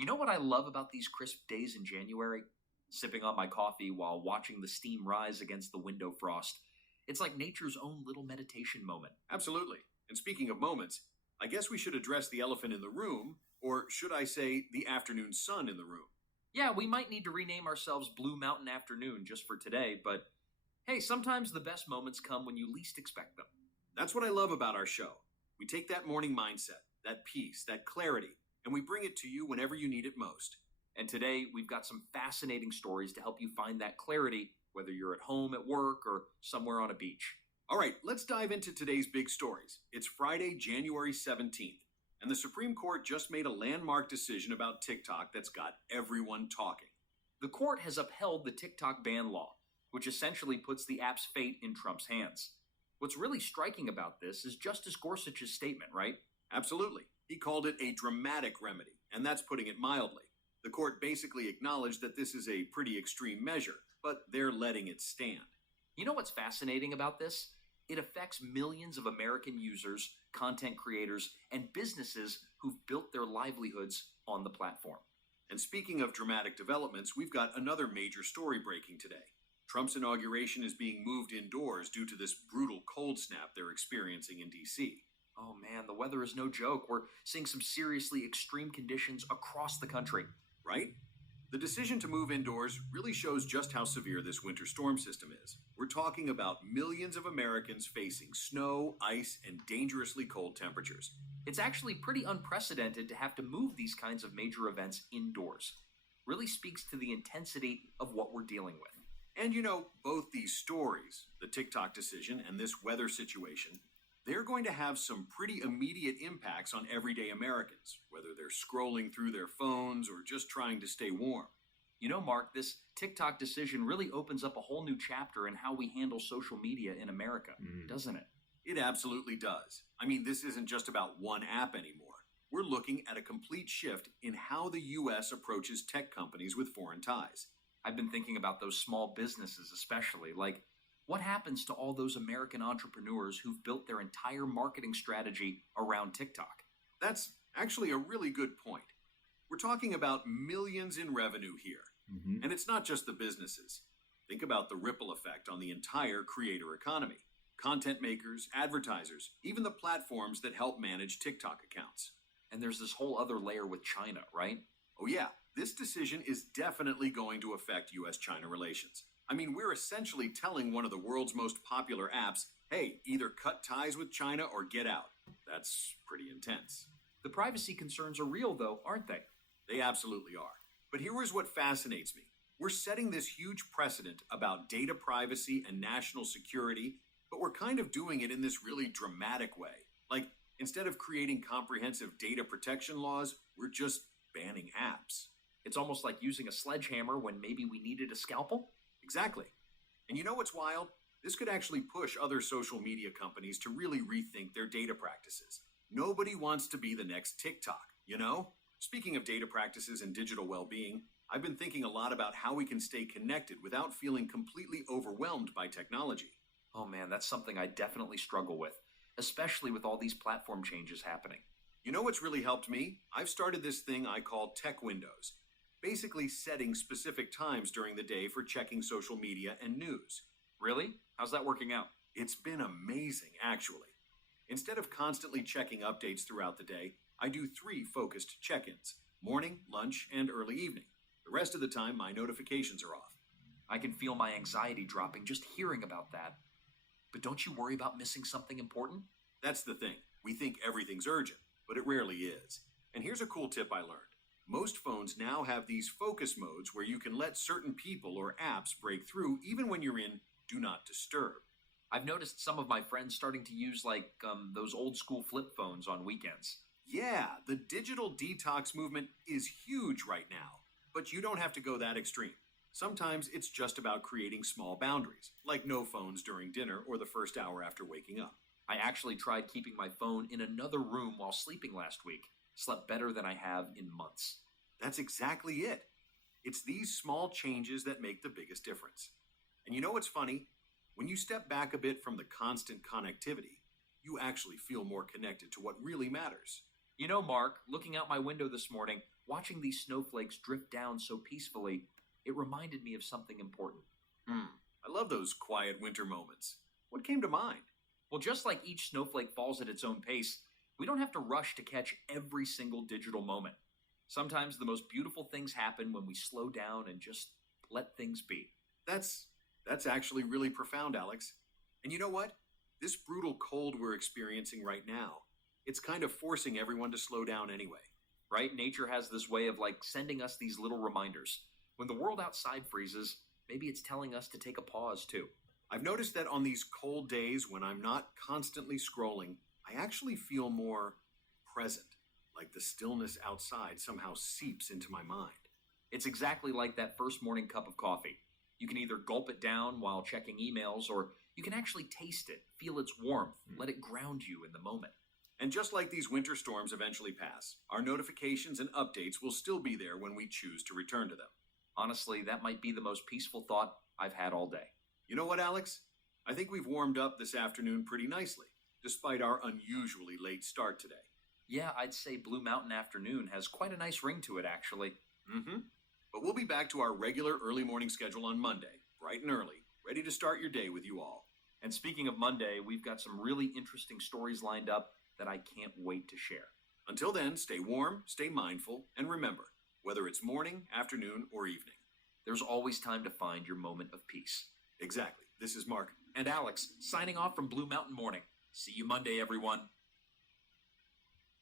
You know what I love about these crisp days in January? Sipping on my coffee while watching the steam rise against the window frost. It's like nature's own little meditation moment. Absolutely. And speaking of moments, I guess we should address the elephant in the room, or should I say the afternoon sun in the room? Yeah, we might need to rename ourselves Blue Mountain Afternoon just for today, but hey, sometimes the best moments come when you least expect them. That's what I love about our show. We take that morning mindset, that peace, that clarity, and we bring it to you whenever you need it most. And today, we've got some fascinating stories to help you find that clarity, whether you're at home, at work, or somewhere on a beach. All right, let's dive into today's big stories. It's Friday, January 17th, and the Supreme Court just made a landmark decision about TikTok that's got everyone talking. The court has upheld the TikTok ban law, which essentially puts the app's fate in Trump's hands. What's really striking about this is Justice Gorsuch's statement, right? Absolutely. He called it a dramatic remedy, and that's putting it mildly. The court basically acknowledged that this is a pretty extreme measure, but they're letting it stand. You know what's fascinating about this? It affects millions of American users, content creators, and businesses who've built their livelihoods on the platform. And speaking of dramatic developments, we've got another major story breaking today. Trump's inauguration is being moved indoors due to this brutal cold snap they're experiencing in D.C. Oh man, the weather is no joke. We're seeing some seriously extreme conditions across the country. Right? The decision to move indoors really shows just how severe this winter storm system is. We're talking about millions of Americans facing snow, ice, and dangerously cold temperatures. It's actually pretty unprecedented to have to move these kinds of major events indoors. Really speaks to the intensity of what we're dealing with. And you know, both these stories, the TikTok decision and this weather situation, they're going to have some pretty immediate impacts on everyday Americans, whether they're scrolling through their phones or just trying to stay warm. You know, Mark, this TikTok decision really opens up a whole new chapter in how we handle social media in America, doesn't it? It absolutely does. I mean, this isn't just about one app anymore. We're looking at a complete shift in how the U.S. approaches tech companies with foreign ties. I've been thinking about those small businesses especially, like what happens to all those American entrepreneurs who've built their entire marketing strategy around TikTok? That's actually a really good point. We're talking about millions in revenue here. And it's not just the businesses. Think about the ripple effect on the entire creator economy. Content makers, advertisers, even the platforms that help manage TikTok accounts. And there's this whole other layer with China, right? Oh yeah, this decision is definitely going to affect U.S.-China relations. I mean, we're essentially telling one of the world's most popular apps, hey, either cut ties with China or get out. That's pretty intense. The privacy concerns are real, though, aren't they? They absolutely are. But here's what fascinates me. We're setting this huge precedent about data privacy and national security, but we're kind of doing it in this really dramatic way. Like, instead of creating comprehensive data protection laws, we're just banning apps. It's almost like using a sledgehammer when maybe we needed a scalpel. Exactly. And you know what's wild? This could actually push other social media companies to really rethink their data practices. Nobody wants to be the next TikTok, you know? Speaking of data practices and digital well-being, I've been thinking a lot about how we can stay connected without feeling completely overwhelmed by technology. Oh man, that's something I definitely struggle with, especially with all these platform changes happening. You know what's really helped me? I've started this thing I call tech windows. Basically setting specific times during the day for checking social media and news. Really? How's that working out? It's been amazing, actually. Instead of constantly checking updates throughout the day, I do 3 focused check-ins: morning, lunch, and early evening. The rest of the time, my notifications are off. I can feel my anxiety dropping just hearing about that. But don't you worry about missing something important? That's the thing. We think everything's urgent, but it rarely is. And here's a cool tip I learned. Most phones now have these focus modes where you can let certain people or apps break through even when you're in Do Not Disturb. I've noticed some of my friends starting to use those old school flip phones on weekends. Yeah, the digital detox movement is huge right now, but you don't have to go that extreme. Sometimes it's just about creating small boundaries, like no phones during dinner or the first hour after waking up. I actually tried keeping my phone in another room while sleeping last week. Slept better than I have in months. That's exactly it. It's these small changes that make the biggest difference. And you know what's funny? When you step back a bit from the constant connectivity, you actually feel more connected to what really matters. You know, Mark, looking out my window this morning, watching these snowflakes drift down so peacefully, it reminded me of something important. I love those quiet winter moments. What came to mind? Well, just like each snowflake falls at its own pace, we don't have to rush to catch every single digital moment. Sometimes the most beautiful things happen when we slow down and just let things be. That's actually really profound, Alex. And you know what? This brutal cold we're experiencing right now, it's kind of forcing everyone to slow down anyway. Right? Nature has this way of sending us these little reminders. When the world outside freezes, maybe it's telling us to take a pause too. I've noticed that on these cold days when I'm not constantly scrolling, I actually feel more present, like the stillness outside somehow seeps into my mind. It's exactly like that first morning cup of coffee. You can either gulp it down while checking emails, or you can actually taste it, feel its warmth, let it ground you in the moment. And just like these winter storms eventually pass, our notifications and updates will still be there when we choose to return to them. Honestly, that might be the most peaceful thought I've had all day. You know what, Alex? I think we've warmed up this afternoon pretty nicely, despite our unusually late start today. Yeah, I'd say Blue Mountain Afternoon has quite a nice ring to it, actually. But we'll be back to our regular early morning schedule on Monday, bright and early, ready to start your day with you all. And speaking of Monday, we've got some really interesting stories lined up that I can't wait to share. Until then, stay warm, stay mindful, and remember, whether it's morning, afternoon, or evening, there's always time to find your moment of peace. Exactly. This is Mark and Alex, signing off from Blue Mountain Morning. See you Monday, everyone.